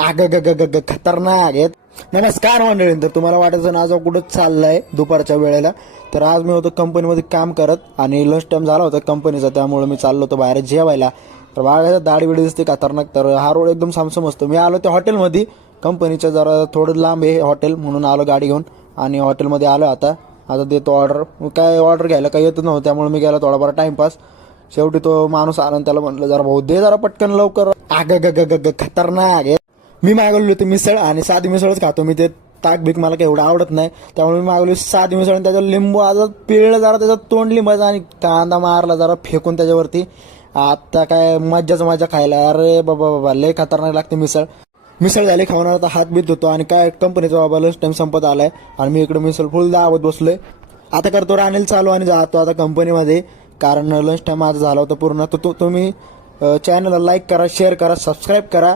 आग ग ग ग ग खतरनाक आहेत. नमस्कार मंडळी, तर तुम्हाला वाटायचं ना आज कुठं चाललंय दुपारच्या वेळेला. तर आज मी होतो कंपनीमध्ये काम करत आणि लंच टाइम झाला होता कंपनीचा, त्यामुळे मी चाललो होतो बाहेर जेवायला. तर बघायचं दाढी बिडी दिसते खतरनाक. तर हा रोड एकदम सामसम असतो. मी आलो त्या हॉटेलमध्ये, कंपनीच्या जरा थोडं लांब आहे हॉटेल, म्हणून आलो गाडी घेऊन आणि हॉटेलमध्ये आलो. आता देतो ऑर्डर. काय ऑर्डर घ्यायला काही येत नव्हतं, त्यामुळे मी गेला थोडाफार टाइमपास. शेवटी तो माणूस आला, त्याला म्हटलं जरा भाऊ दे जरा पटकन लवकर. आग ग ग ग ग खतरनाक आहे. मी मागवली होती मिसळ आणि साधी मिसळच खातो मी. ते ताक बीक मला काही एवढं आवडत नाही, त्यामुळे मी मागवली साधी मिसळ आणि त्याच्यावर लिंबू आता पिळलं, जरा त्याच्यात तोंड लिंबाचा आणि कांदा मारला जरा फेकून त्याच्यावरती. आता काय मज्जाच मजा खायला. अरे बाबा बाबा लय खतरनाक लागते मिसळ. मिसळ झाली खाऊन आता हात बीत होतो आणि काय कंपनीचा बाबा लंच टाइम संपत आलाय आणि मी इकडे मिसळ फुल दावत बसलोय. आता करतो रानेल चालू आणि जातो आता कंपनीमध्ये, कारण लंच टाइम माझा झाला होता पूर्ण. तर तुम्ही चॅनलला लाईक करा, शेअर करा, सबस्क्राईब करा.